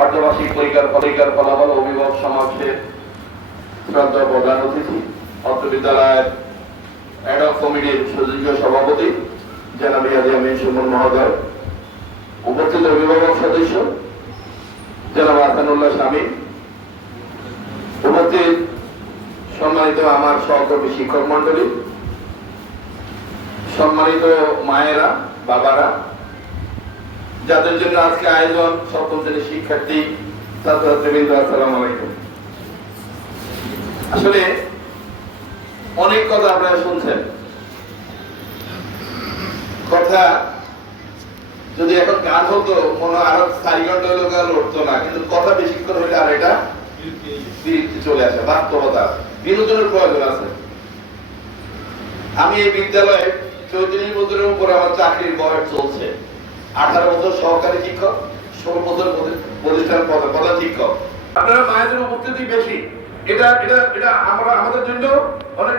অর্ধবার্ষিক পরীক্ষার ফলাফল অভিভাবক সমাবেশের শ্রদ্ধা প্রধান অতিথি অত্র বিদ্যালয়ের অ্যাডহক কমিটির সুযোগ্য সভাপতি জনাব ইয়াহিয়া আমিন সুমন মহোদয়, উপস্থিত অভিভাবক সদস্য জনাব হাসানুল্লাহ শামীম, উপস্থিত সম্মানিত আমার সহকর্মী শিক্ষক মন্ডলী, সম্মানিত মায়েরা, বাবারা, যাদের জন্য আজকে আয়োজন, সপ্তম শ্রেণীর শিক্ষার্থী, ছাত্রছাত্রীবৃন্দ, আসসালামু আলাইকুম। আসলে অনেক কথা আপনারা শুনছেন, কথা যদি এখন গান হতো মনে আরো 4 ঘন্টা হলো গান উঠতো না, কিন্তু কথা বেশিক্ষণ হইলে আর এটা চলে আসে, বাস্তবতা, বিনোদনের প্রয়োজন আছে। আমি এই বিদ্যালয়ে 34 বছরের উপরে আমার চাকরির বয়স চলছে। 18 বছর সহকারী শিক্ষক, 16 বছর প্রতিষ্ঠান প্রধান শিক্ষক। আপনারা মায়েদের উপস্থিতি বেশি, এটা এটা এটা আমরা আমাদের জন্য অনেক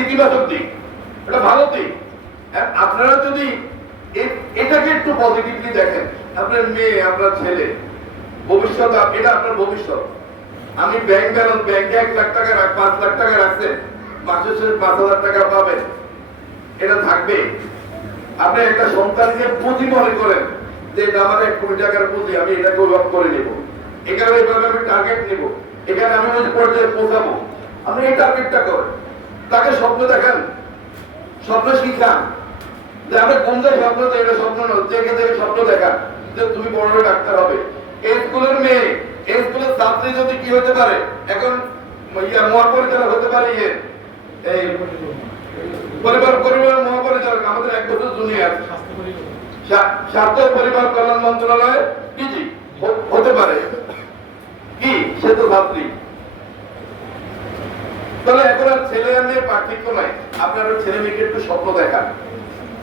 ইতিবাচক দিক, এটা ভালো দিক। আপনারা যদি এটাকে একটু পজিটিভলি দেখেন, আপনার মেয়ে, আপনার ছেলে, ভবিষ্যৎ, এটা আপনার ভবিষ্যৎ। আমি ব্যাংক ব্যালেন্স, ব্যাংকে 1 লাখ টাকা 5 লাখ টাকা রাখছেন, মাসের শেষে 5,000 টাকা পাবেন, এটা থাকবে। আপনি একটা সন্তানকে পুঁজি মনে করেন যে এটা আমার 1 কোটি টাকার পুঁজি, আমি এটাকে অভাব করে নেব, এখানে এইভাবে আমি টার্গেট নেব, এখানে আমি ওই পর্যায়ে পৌঁছাবো। আপনি এই টার্গেটটা করেন, তাকে স্বপ্ন দেখান, স্বপ্ন শিখান যে আমরা কোন জায়গায় স্বপ্ন দেয়, এটা স্বপ্ন নয়, জেগে জেগে স্বপ্ন দেখান যে তুমি বড় হয়ে ডাক্তার হবে। এই স্কুলের মেয়ে, এই স্কুলের ছাত্রী যদি কি হতে পারে, এখন মহাপরিচালক হতে পারে, এই পরিবার মহাপরিচালক, আমাদের 1 বছর জুনিয়র, স্বাস্থ্য পরিবার কল্যাণ মন্ত্রণালয়ে পিজি হতে পারে, কি সে তো ছাত্রী। তাহলে এখন আর ছেলে আর মেয়ের পার্থক্য নাই। আপনার ছেলে মেয়েকে একটু স্বপ্ন দেখান,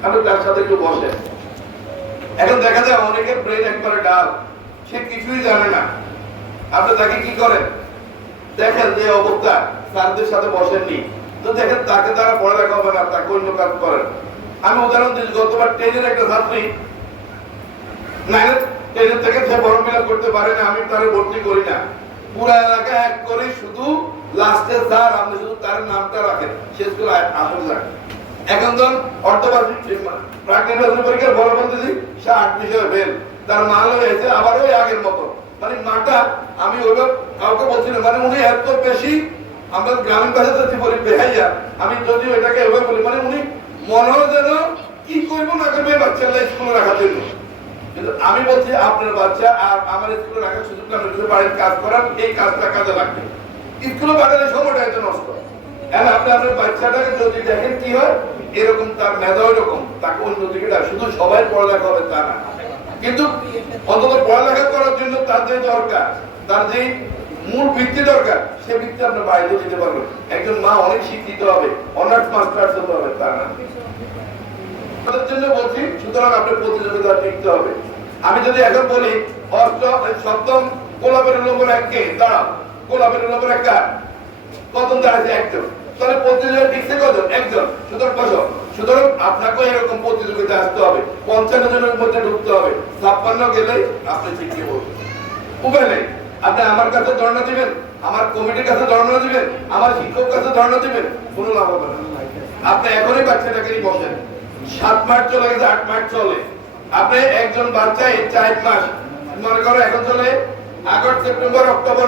আপনি তার সাথে একটু বসেন। এখন দেখা যায় অনেকের ব্রেন একবারে ডাল, সে কিছুই জানে না। আপনি তাকে কি করেন, দেখেন যে অবস্থা, স্যারদের সাথে বসেননি তো দেখেন তাকে দ্বারা পড়ালেখা হবে না, তাকে অন্য কাজ করেন। আমি উদাহরণ দিচ্ছি, গতবার 10-এর একটা ছাত্রী 9-10 থেকে সে ফর্ম ফিল আপ করতে পারে না, আমি তারে ভর্তি করি না, পুরো এলাকা এক করে শুধু লাস্টে স্যার আপনি শুধু তার নামটা রাখেন, শেষ করে আসল রাখেন। এখন ধরুন অর্ধবার্ষিক প্রাক-নির্বাচনী পরীক্ষার ফলাফল দিয়েছি, সে 8 বিষয়ে ফেল, তার মা হয়েছে আবার ওই আগের মতো। মানে মাটা আমি ওইভাবে কাউকে বলছি না, মানে উনি এত বেশি আমরা গ্রামীণ ভাষাতে বলি বেহাইয়া, আমি যদি ওইটাকে এভাবে বলি, মানে উনি মনে হয় যেন কি করবো না করবে বাচ্চারা স্কুলে রাখার জন্য। কিন্তু আমি বলছি আপনার বাচ্চা আর আমার স্কুলে রাখার সুযোগ না, বাড়ির কাজ করার, এই কাজটা কাজে লাগবে, স্কুলে পাঠালে সময়টা এত নষ্ট। এখন আপনি আপনার বাচ্চাটাকে যদি দেখেন কি হয়, এরকম তার মেধা এরকম, তাকে অন্যদিকে শুধু সবাই পড়ালেখা হবে তা না, কিন্তু অন্তত পড়ালেখা করার জন্য তার যে দরকার, তার যে মূল ভিত্তি দরকার, সে ভিত্তি আপনার বাইরে দিতে পারবেন। একজন মা অনেক শিক্ষিত হবে, অনার্স মাস্টার্স হতে হবে তা না। তাদের জন্য বলছি, সুতরাং আপনি প্রতিযোগিতা টিকতে হবে। আমি যদি এখন বলি 7ম গোলাপের উপর 1 দাঁড়াও, গোলাপের উপর 1 কত দাঁড়াচ্ছে 1 জন, তাহলে প্রতিযোগিতা টিকছে কজন, 1 জন, সুতরাং বসো। সুতরাং আপনাকে এরকম প্রতিযোগিতা আসতে হবে, 55 জনের মধ্যে ঢুকতে হবে। 56 গেলে আপনি শিখতে বলবেন, উপায় নেই। আপনি আমার কাছে ধর্ণা দিবেন, আমার কমিটির কাছে ধর্ণা দিবেন, আমার শিক্ষক কাছে ধর্ণা দিবেন, কোনো লাভ হবে না। আপনি এখনই বাচ্চাটাকে নিয়ে বসেন, 7 মাস চলে গেছে, 8 মাস চলে, আপনি একজন বাচ্চা 4 মাস মনে করো, এখন চলে আগস্ট, সেপ্টেম্বর, অক্টোবর,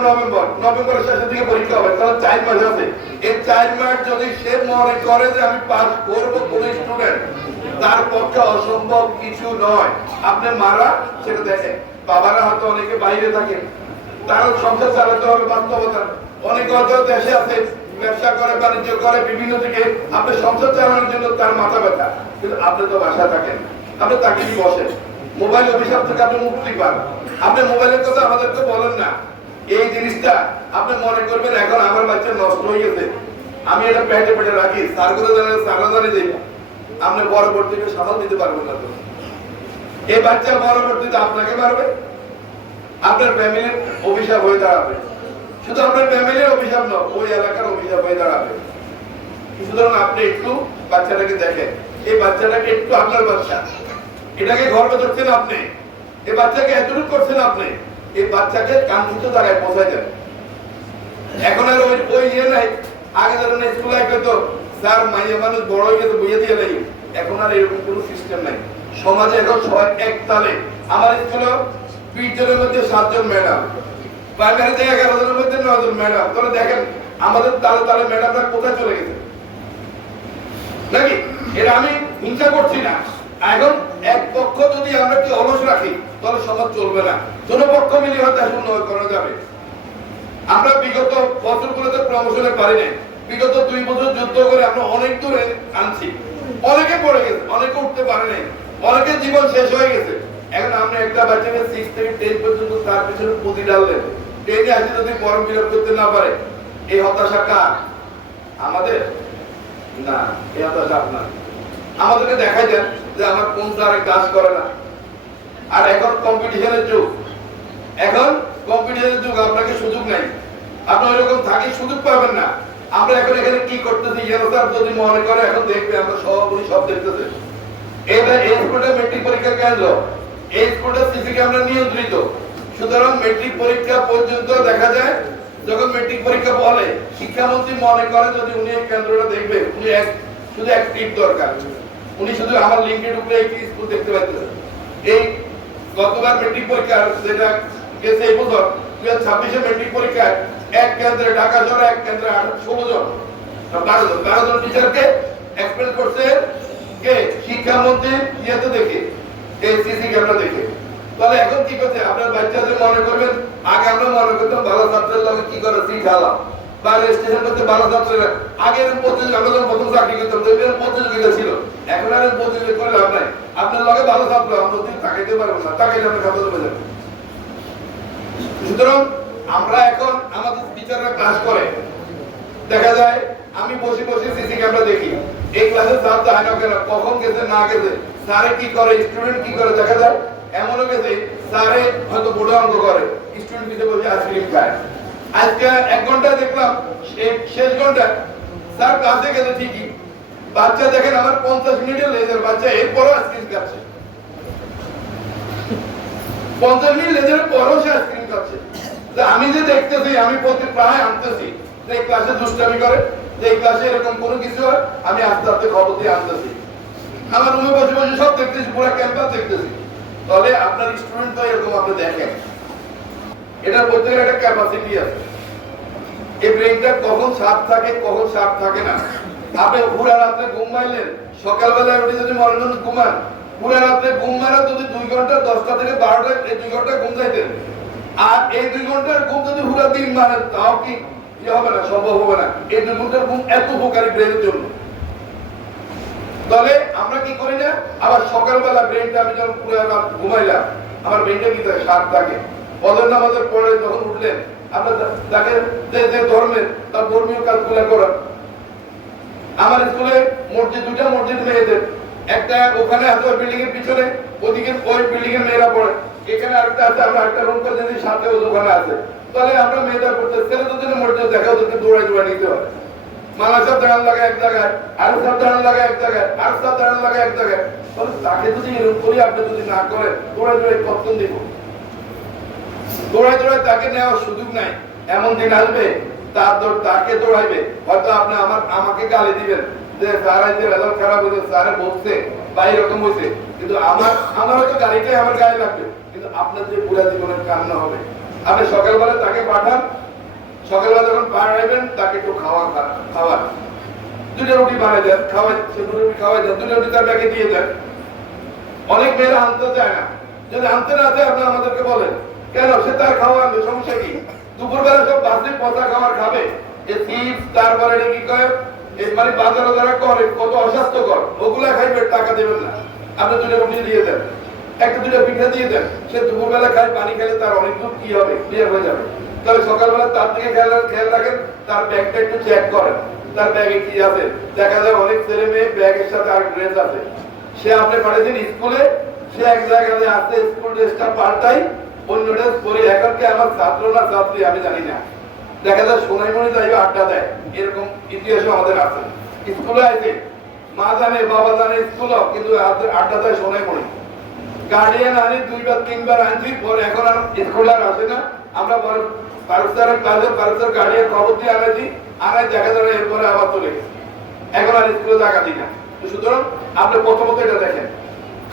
নভেম্বরের শেষের দিকে পরীক্ষা হবে, তাহলে 4 মাস আছে। এই 4 মাস যদি সে মনে করে যে আমি পাস করবো, কোন স্টুডেন্ট, তার পক্ষে অসম্ভব কিছু নয়। আপনি মারা সেটা দেখেন, বাবারা হয়তো অনেকে বাইরে থাকে, তারও সংসার চালাতে হবে, বাস্তবতা। অনেক হয়তো দেশে আছে, ব্যবসা করে, বাণিজ্য করে, বিভিন্ন দিকে আপনি সংসার চালানোর জন্য তার মাথা ব্যথা, কিন্তু আপনি তো বাসায় থাকেন, আপনি তাকে কি বসেন, মোবাইল অভিশাপ থেকে আপনি মুক্তি পান। আপনি মোবাইলের কথা আমাদেরকে বলেন না, এই জিনিসটা আপনি মনে করবেন এখন আমার বাচ্চা নষ্ট হয়ে গেছে, আমি এটা পেটে পেটে রাখি, স্যার করে সারা জানিয়ে দিই, আপনি পরবর্তীতে সামাল দিতে পারবেন না। তো এই বাচ্চা পরবর্তীতে আপনাকে মারবে, আপনার ফ্যামিলির অভিশাপ হয়ে দাঁড়াবে, শুধু আপনার ফ্যামিলির অভিশাপ নয়, ওই এলাকার অভিশাপ হয়ে দাঁড়াবে। সুতরাং আপনি একটু বাচ্চাটাকে দেখেন, এই বাচ্চাটাকে একটু আপনার বাচ্চা, এটাকে গর্ব করছেন আপনি, এই বাচ্চাকে এতটুকু করছেন আপনি, এই বাচ্চাকে কাঙ্ক্ষিত জায়গায় পৌঁছায় দেন। এখন আর ওই ইয়ে নাই, আগে ধরেন স্কুলে হয়তো স্যার মাইয়া মানুষ বড় হয়ে গেছে বইয়ে দিয়ে দেয়, এখন আর এরকম কোনো সিস্টেম নাই। সমাজে এখন সবাই এক তালে। আমার স্কুলে 20 জনের মধ্যে 7 জন ম্যাডাম, প্রাইমারিতে 11 জনের মধ্যে 9 জন ম্যাডাম। তাহলে দেখেন আমাদের তালে তালে ম্যাডামরা কোথায় চলে গেছে নাকি? এটা আমি হিংসা করছি না। এখন এক পক্ষ যদি আমরা কি অলস রাখি তাহলে সমাজ চলবে না। দুটো পক্ষ মিলে হয়তো উন্নয়ন করা যাবে। আমরা বিগত বছরগুলোতে প্রমোশনে পারি নাই, বিগত 2 বছর যুদ্ধ করে আমরা অনেক দূরে আনছি। অনেকে পড়ে গেছে, অনেকে উঠতে পারে নাই, অনেকের জীবন শেষ হয়ে গেছে। এখন আমরা একটা বাচ্চাকে 6 থেকে 10 পর্যন্ত তার পিছনে পুঁজি ডাললেন, 10 আসে যদি ফর্ম ফিল আপ করতে না পারে, এই হতাশা কার? আমাদের না, এই হতাশা আপনার। আমাদেরকে দেখাই দেন যে আমার কোন স্যারে কাজ করে না। আর এখন কম্পিটিশনের যুগ, এখন কম্পিটিশনের যুগ, আপনাকে সুযোগ নাই। আপনি ওইরকম থাকি সুযোগ পাবেন না। আমরা এখন এখানে কি করতেছি স্যার যদি মনে করে এখন দেখবে আমরা সভাপতি সব দেখতেছে। এটা এই স্কুলটা মেট্রিক পরীক্ষার কেন্দ্র, এই স্কুলটা সিসি ক্যামেরা নিয়ন্ত্রিত। সুতরাং মেট্রিক পরীক্ষা পর্যন্ত দেখা যায়, যখন মেট্রিক পরীক্ষা বলে শিক্ষামন্ত্রী মনে করে যদি উনি এই কেন্দ্রটা দেখবে, উনি শুধু এক টিপ দরকার, উনি শুধু আমার লিঙ্কে ঢুকলে এই স্কুল দেখতে পাচ্ছেন। এই গতবার মেট্রিক পরীক্ষা যেটা গেছে এই বছর 2026 মেট্রিক পরীক্ষায় এক কেন্দ্রে ঢাকা শহরে এক কেন্দ্রে 16 জন 12 জন টিচারকে এক্সপেল করছে কে? শিক্ষামন্ত্রী ইয়েতে দেখে, এই সিসি ক্যামেরা দেখে। তাহলে এখন কি করছে? আপনার বাচ্চাদের মনে করবেন, আগে আমরা মনে করতাম ভালো ছাত্রের লগে কি করে সিট ঢালাম বা রেজিস্ট্রেশন করতে ভালো ছাত্রেরা, আগে এরকম প্রতিযোগিতা, আমরা যখন প্রথম চাকরি করতাম এরকম প্রতিযোগিতা ছিল। এখন আর প্রতিযোগিতা করে লাভ নাই। আপনার লগে ভালো ছাত্র আমরা যদি তাকাইতে পারবো না, তাকাইলে আমরা খাতা দেবো। সুতরাং আমরা এখন আমাদের টিচাররা ক্লাস করে, দেখা যায় আমি বসে বসে সিসি ক্যামেরা দেখি, এই ক্লাসে স্যার যায় না কেন, কখন গেছে না গেছে, স্যারে কি করে, স্টুডেন্ট কি করে। দেখা যায় এমনও গেছে স্যারে হয়তো বোর্ডে অঙ্ক করে, স্টুডেন্ট পিছিয়ে বসে আইসক্রিম খায়। আজকে 1 ঘন্টা দেখলাম, শেষ ঘন্টা স্যার ক্লাসে গেছে ঠিকই, বাচ্চা দেখেন আমার 50 মিনিটের লেজার বাচ্চা এরপরও আইসক্রিম খাচ্ছে, 50 মিনিট লেজারের পরও সে আইসক্রিম খাচ্ছে। আমি যে দেখতেছি, আমি প্রতি প্রায় আনতেছি যে ক্লাসে দুষ্টামি করে, যে ক্লাসে এরকম কোনো কিছু হয়, আমি আস্তে আস্তে খবর দিয়ে আনতেছি। আমার রুমে বসে বসে সব দেখতেছি, পুরো ক্যাম্পাস দেখতেছি। তাহলে আপনার স্টুডেন্ট তো এরকম আপনি দেখেন, এটার প্রত্যেকের একটা ক্যাপাসিটি আছে। এই ব্রেনটা কখন শার্প থাকে, কখন শার্প থাকে না। আপনি পুরা রাত্রে ঘুম মারলেন, সকালবেলায় উঠে যদি মনোরঞ্জন ঘুমান, পুরা রাত্রে ঘুম মারা যদি 2 ঘন্টা 10টা থেকে 12টা এই 2 ঘন্টা ঘুম যাইতেন, আর এই 2 ঘন্টার ঘুম যদি পুরো দিন মারেন, তাও কি হবে না? সম্ভব হবে না। এই 2 ঘন্টার ঘুম এত উপকারী ব্রেনের জন্য। তাহলে আমরা কি করি না, আবার সকালবেলা ব্রেনটা আমি যখন পুরো রাত ঘুমাইলাম, আমার ব্রেনটা কি থাকে? শার্প থাকে। ফজর নামাজের পরে যখন উঠলেন, আপনার তাকে যে ধর্মের তার ধর্মীয় কাজগুলো করা। আমার স্কুলে মসজিদ, 2টা মসজিদ মেয়েদের, একটা ওখানে আছে ওই বিল্ডিং এর পিছনে, ওদিকে ওই বিল্ডিং এর মেয়েরা পড়ে, এখানে আরেকটা আছে, আমরা একটা রুম করে দিয়েছি, সাথে ওখানে আছে। তাহলে আমরা মেয়েরা পড়তে ছেলেদের জন্য মসজিদ দেখা, ওদেরকে দৌড়াই দৌড়াই নিতে হয়। মালা সব দাঁড়ান লাগা এক জায়গায়, আর সব দাঁড়ান লাগা এক জায়গায়, আর সব দাঁড়ান লাগা এক জায়গায়। তাহলে তাকে যদি এরকম করি, আপনি যদি না করেন, দৌড়াই দৌড়াই কতক্ষণ দিব? দৌড়াই দৌড়াই তাকে নেওয়ার সুযোগ নাই। এমন দিন আসবে তাকে দৌড়াইবে, হয়তো আপনি আমাকে গালি দিবেন যে স্যার আইতে রেজাল্ট খারাপ হয়েছে, স্যারে বলছে বা এরকম হয়েছে, কিন্তু আমার হয়তো গাড়িটাই আমার গায়ে লাগবে, কিন্তু আপনার যে পুরা জীবনের কান্না হবে। আপনি সকালবেলা তাকে পাঠান, সকালবেলা যখন পাঠাইবেন তাকে একটু খাওয়ান, 2টা রুটি বানাই দেন, খাওয়াই, সে 2টা রুটি খাওয়াই দেন, 2টা রুটি তার ব্যাগে দিয়ে দেন। অনেক মেয়েরা আনতে চায় না, যদি আনতে না চায় আপনি আমাদেরকে বলেন, কেন? সে তার খাওয়া আনবে, সমস্যা কি? দুপুরবেলা সব বাসে পচা খাবার খাবে, এই চিপস, তারপরে কি কয় মানে বাজারে যারা করে কত অস্বাস্থ্যকর, ওগুলা খাইবে, টাকা দেবেন না। আপনি 2টা রুটি দিয়ে দেন, 1-2টা পিঠা দিয়ে দেন, সে দুপুরবেলা খায়, পানি খেলে তার অনেক দূর কি হবে, ক্লিয়ার হয়ে যাবে। তাহলে সকালবেলা তার দিকে খেয়াল রাখেন, তার ব্যাগটা একটু চেক করেন, তার ব্যাগে কি আছে। দেখা যায় অনেক ছেলে মেয়ে ব্যাগের সাথে আর ড্রেস আছে, সে আপনি পাঠিয়েছেন স্কুলে, সে এক জায়গায় আসতে স্কুল ড্রেসটা পাল্টাই, অন্য ড্রেস পরে। এখন কি আমার ছাত্র না ছাত্রী আমি জানি না, দেখা যায় সোনাইমণি যাইবে আড্ডা দেয়, এরকম ইতিহাসও আমাদের আছে। স্কুলে আছে, মা জানে বাবা জানে স্কুলও, কিন্তু আড্ডা দেয় সোনাইমণি। গার্ডিয়ান আনি 2 বার 3 বার আনছি, পরে এখন আর স্কুল আর আসে না। আমরা পরে পারস্তারের ক্লাসে পারস্তার গার্ডিয়ান খবর দিয়ে আনাছি, আনাই দেখা যাবে এরপরে আবার চলে গেছে। এখন আর স্কুলে জায়গা দিই না। সুতরাং আপনি প্রথমত এটা দেখেন,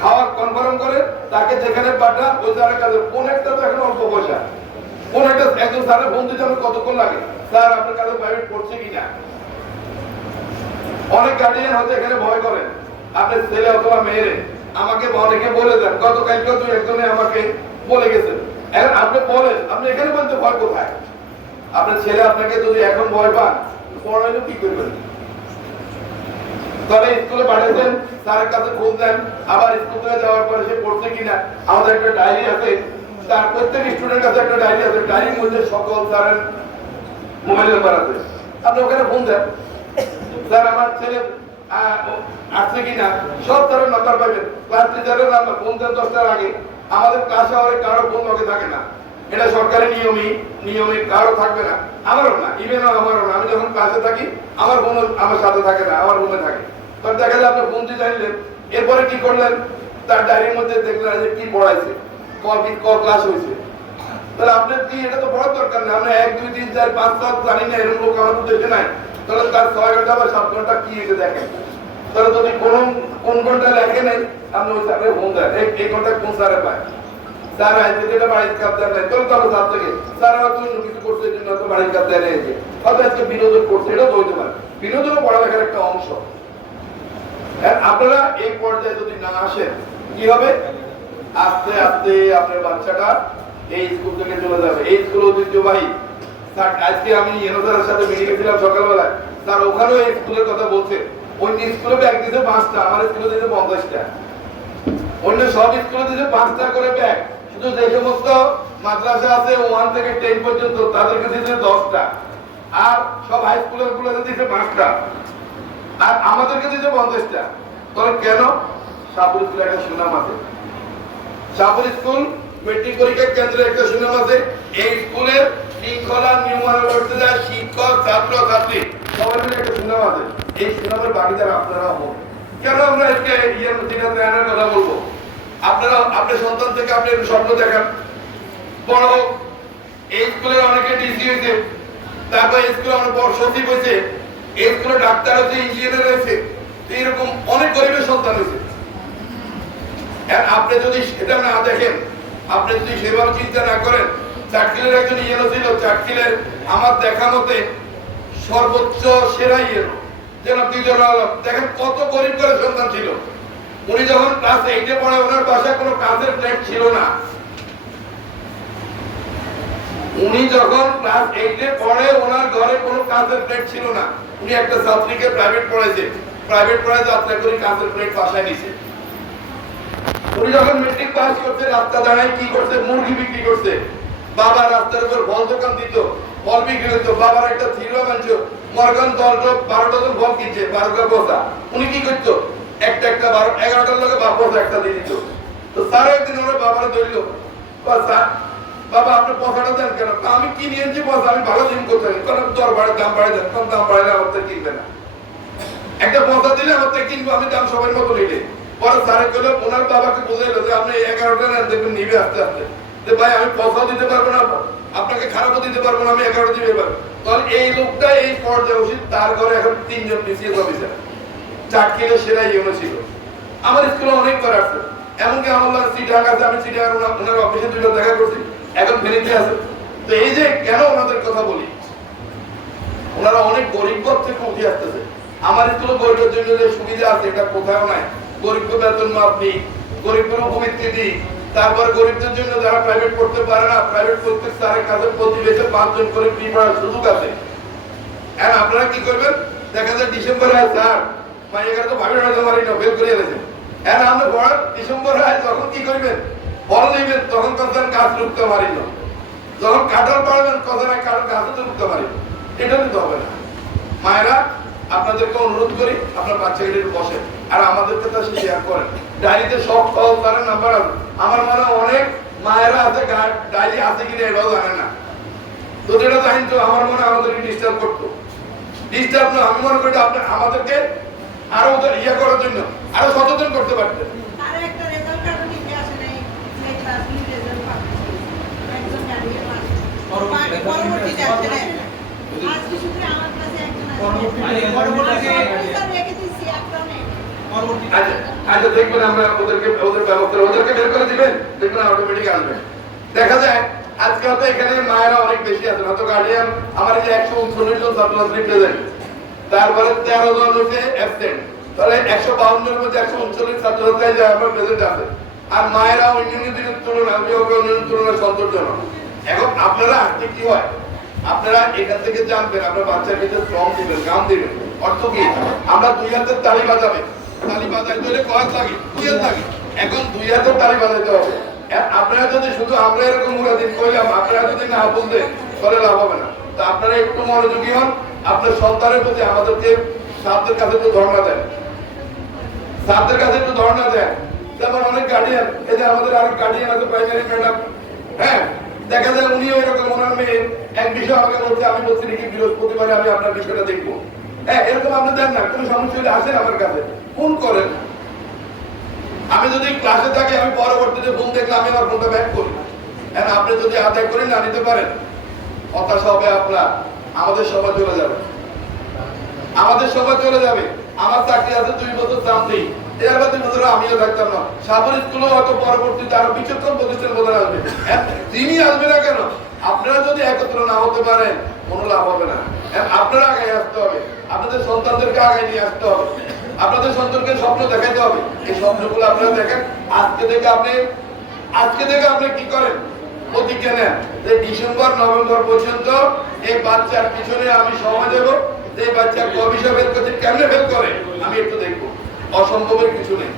খাওয়া কনফার্ম করে তাকে যেখানে পাঠান ওই জায়গার কাজে কোন একটা তো এখন অল্প পয়সা, কোন একটা একজন স্যারের ফোন দিতে আমার কতক্ষণ লাগে, স্যার আপনার কাছে প্রাইভেট পড়ছে কিনা। অনেক গার্ডিয়ান হয়তো এখানে ভয় করেন, আপনার ছেলে অথবা মেয়েরে আমাকে অনেকে বলে দেন, গতকালকে তো একজনে আমাকে বলে গেছেন। এখন আপনি বলেন, আপনি এখানে বলতে ভয় কোথায়? আপনার ছেলে আপনাকে যদি এখন ভয় পান, পড়াইলে কি করবেন? তাহলে স্কুলে পাঠাচ্ছেন, স্যারের কাছে ফোন দেন, আবার স্কুলে যাওয়ার পরে সে পড়ছে কিনা। আমাদের একটা ডায়েরি আছে, তার প্রত্যেক স্টুডেন্ট কাছে একটা ডায়েরি আছে, ডায়েরির মধ্যে সকল স্যারের মোবাইল নাম্বার আছে। আপনি ওখানে ফোন দেন, স্যার আমার ছেলে আসছে কিনা, সব স্যারের নাম্বার পাবেন, ক্লাস টিচারের নাম্বার। ফোন দেন 10টার আগে। আমাদের ক্লাসে আবার কারো ফোন লগে থাকে না, এটা সরকারি নিয়মে কারো থাকবে না, আমারও না, ইভেন আমারও না। আমি যখন ক্লাসে থাকি আমার ফোন আমার সাথে থাকে না, আমার রুমে থাকে। তখন দেখা যায় আপনি ফোন দিয়ে চাইলেন, এরপরে কি করলেন, তার ডায়েরির মধ্যে দেখলেন যে কি পড়াইছে, ক ক্লাস হয়েছে। তাহলে আপনার কি এটা তো পড়ার দরকার নেই। আমরা 1 2 3 4 5 7 জানি না, এরকম লোক আমাদের দেশে নাই। তাহলে তার 6 ঘন্টা বা 7 ঘন্টা কি এসে দেখেন। তাহলে যদি কোন ঘন্টা লেখে নেই, আপনি ওই স্যারের ফোন দেন, এই ঘন্টা কোন স্যারে পায়, স্যার আইতে যেটা বাড়ির কাজ দেন নাই, তাহলে তাহলে স্যার থেকে স্যার হয়তো অন্য কিছু করছে, এই জন্য হয়তো বাড়ির কাজ দেয় নিয়েছে, হয়তো আজকে বিনোদন করছে, এটাও তো হইতে পারে। বিনোদনও পড়ালেখার একটা অংশ। আপনারা এই পর্যায়ে যদি না আসেন, কি হবে? আস্তে আস্তে আপনার বাচ্চাটা এই স্কুল থেকে চলে যাবে। এই স্কুল ঐতিহ্যবাহী। স্যার আজকে আমি এনওসারের সাথে মিটিং ছিলাম সকালবেলায়, স্যার ওখানেও এই স্কুলের কথা বলছে। অন্য স্কুলে ব্যাগ দিতে 5টা, আমার স্কুলে দিতে 50টা। অন্য সব স্কুলে দিতে 5টা করে ব্যাগ। শুধু যে সমস্ত মাদ্রাসা আছে 1 থেকে 10 পর্যন্ত তাদেরকে দিতে 10টা, আর সব হাই স্কুলের গুলোতে দিতে 5টা, আর আমাদেরকে দিতে 50টা। তাহলে কেন? শাহপুর স্কুলে একটা সুনাম আছে। শাহপুর স্কুল মেট্রিক পরীক্ষার কেন্দ্রে একটা সুনাম আছে। এই স্কুলের শৃঙ্খলা নিয়মানুবর্তিতা করতে যায় শিক্ষক ছাত্র ছাত্রী সবার মিলে একটা সুনাম আছে। এই সুনামের ভাগিদার আপনারা হন। কেন আমরা আজকে ইয়ের মধ্যে আনার কথা বলবো? আপনারা আপনার সন্তান থেকে আপনি একটু স্বপ্ন দেখান, বড় হোক। এই স্কুলের অনেকে ডিসি হয়েছে, তারপর এই স্কুলে অনেক বড় সচিব হয়েছে, এই স্কুলে ডাক্তার হয়েছে, ইঞ্জিনিয়ার হয়েছে, এইরকম অনেক গরিবের সন্তান হয়েছে। আপনি যদি সেটা না দেখেন, আপনি যদি সেভাবে চিন্তা না করেন, চাটকিলের একজন ইয়েলো ছিল, চাটকিলের আমার দেখা মতে সর্বোচ্চ সেরা ইয়েলো যেন দুইজন আলম, দেখেন কত গরিব করে সন্তান ছিল। উনি যখন ক্লাস 8-এ পড়ে, ওনার বাসায় কোনো কাজের প্লেট ছিল না। উনি যখন ক্লাস 8-এ পড়ে, ওনার ঘরে কোনো কাজের প্লেট ছিল না। উনি একটা ছাত্রীকে প্রাইভেট পড়াইছে, যাত্রা করে কাজের প্লেট বাসায় নিছে। উনি যখন মেট্রিক পাস করতে, রাস্তা দাঁড়ায় কি করছে, মুরগি বিক্রি করছে। বাবা রাস্তার উপর ফল দোকান দিত, ফল বিক্রি করত। বাবার একটা থিরো মাংস মর্গান 12 ডজন ফল কিনছে, 12টা বস্তা। উনি কি করতো, একটা 11টার লগে বাপস একটা দিয়ে দিত। তো স্যার একদিন ওরা বাবারে ধরল, স্যার বাবা আপনি পয়সাটা দেন কেন? আমি কি নিয়েছি পয়সা, আমি ভালো জিম করতে পারি, কারণ দরবারের দাম বাড়ে দেন, কম দাম বাড়ে না, আমার থেকে কিনবে না। একটা পয়সা দিলে আমার থেকে কিনবো, আমি দাম সবার মতো নিলে। পরে স্যারে কইলো, ওনার বাবাকে বুঝাইলো যে আপনি 11টা নেন, দেখবেন নিবে আস্তে আস্তে। যে ভাই আমি পয়সা দিতে পারবো না, আপনাকে খারাপও দিতে পারবো না, আমি 11টা দিতে পারবো। তাহলে এই লোকটা এই পর্যায়ে উচিত, তার ঘরে এখন 3 জন বিসিএস অফিসার, চাটকিলে সেরা ইউনো ছিল। আমার স্কুলে অনেকবার আসছে, এমনকি আমার চিটাগাং আছে, আমি চিটাগাং ওনার অফিসে 2টা দেখা করছি, এখন ফেনীতে আছে। তো এই যে কেন ওনাদের কথা বলি, ওনারা অনেক গরিব ঘর থেকে উঠে আসতেছে। আমার স্কুলে গরিবের জন্য যে সুবিধা আছে এটা কোথাও নাই। গরিবকে বেতন মাপ নেই, গরিবের উপবৃত্তি দিই। তারপর গরিবদের জন্য যারা প্রাইভেট পড়তে পারে না, প্রাইভেট প্রত্যেক স্যারের কাছে প্রতি বেশে 5 জন করে ফ্রি পড়ার সুযোগ আছে। আর আপনারা কি করবেন, দেখা যায় ডিসেম্বরে স্যার মাইয়ার তো ভাবে মারি না, ফেল করে গেছে। আর আমরা পড়ার ডিসেম্বর হয়, তখন কি করবেন, ফল নেবেন, তখন কথা গাছ রুখতে পারি না। যখন কাঁঠাল পাড়বেন, কথা না কারণ গাছে তো রুখতে পারি, এটা নিতে হবে না। মায়েরা আপনাদেরকে অনুরোধ করি, আপনার বাচ্চাকে একটু বসেন আর আমাদেরকে তা শেয়ার করেন। ডায়েরিতে সব তার নাম্বার আছে। আমার মনে হয় অনেক মায়েরা আছে ডায়েরি আছে কিনা এটাও জানে না। তো যেটা জানি তো আমার মনে হয় আমাদেরকে ডিস্টার্ব করতো। ডিস্টার্ব না, আমি মনে করি আপনি আমাদেরকে আরো ইয়ে করার জন্য আরো সচেতন করতে পারতেন। আজকে শুধু আমার কাছে একজন আচ্ছা দেখবেন আমরা ওদের ব্যবস্থা ওদেরকে বের করে দিবেন, দেখবেন অটোমেটিক আসবে। দেখা যায় আজকে হয়তো এখানে মায়েরা অনেক বেশি আছেন, হয়তো গার্ডিয়ান আমার এই যে 139 জন ছাত্র রিপ্রেজেন্ট, তারপরে 13 জন হচ্ছে অ্যাবসেন্ট, তাহলে 152 এর মধ্যে 139 ছাত্র ছাত্রী আমার প্রেজেন্ট আছে, আর মায়েরা অন্যান্য দিনের তুলনায় অন্যান্য তুলনায় সন্তোষজনক। এখন আপনারা আসতে কি হয়, আপনারা এখান থেকে জানবেন, আপনার বাচ্চার ভিতরে শ্রম দিবেন, গান দিবেন। অর্থ কি, আমরা 2 হাতের তালি বাজাবে, তালি বাজাইতে হলে কয়েক লাগে, 2 হাত লাগে, এখন 2 হাতের তালি বাজাইতে হবে। আপনারা যদি শুধু আমরা এরকম মুরাদিন কইলাম, আপনারা যদি না বলতে তাহলে লাভ হবে না। তো আপনারা একটু মনোযোগী হন, আপনার সন্তানের প্রতি আমাদেরকে ছাত্রের কাছে একটু ধর্ণা দেন, ছাত্রের কাছে একটু ধর্ণা দেন। যেমন অনেক গার্ডিয়ান, এই যে আমাদের আরো গার্ডিয়ান আছে প্রাইমারি ম্যাডাম, হ্যাঁ দেখা যায় উনিও এরকম, ওনার মেয়ে এক বিষয় আমাকে বলছে, আমি বলছি নাকি বৃহস্পতিবারে আমি আপনার বিষয়টা দেখবো। হ্যাঁ এরকম আপনি দেন না, কোনো সমস্যা হলে আসেন আমার কাছে, ফোন করেন। আমি যদি ক্লাসে থাকি, আমি পরবর্তীতে ফোন দেখলে আমি আমার ফোনটা ব্যাক করি। হ্যাঁ আপনি যদি আদায় করে না নিতে পারেন, হতাশা হবে আপনার, আমাদের সবাই চলে যাবে, আমাদের সবাই চলে যাবে। আমার চাকরি আছে 2 বছর চাপ নেই, এর 2 বছর আমিও থাকতাম না। সাবর স্কুলেও হয়তো পরবর্তীতে আরো বিচক্ষণ প্রতিষ্ঠান প্রধান আসবে, যিনি আসবে না কেন, আপনারা যদি একত্র না হতে পারেন কোনো লাভ হবে না। আপনারা আগে আসতে হবে, আপনাদের সন্তানদেরকে আগে নিয়ে আসতে হবে, আপনাদের সন্তানকে স্বপ্ন দেখাতে হবে। এই স্বপ্নগুলো আপনারা দেখেন। আজকে থেকে আপনি কি করেন, প্রতিজ্ঞা নেন যে ডিসেম্বর নভেম্বর পর্যন্ত এই বাচ্চার পিছনে আমি সময় দেব, যে বাচ্চা কবিষা ফেল করছে, কেমনে ফেল করে আমি একটু দেখবো। অসম্ভবের কিছু নেই।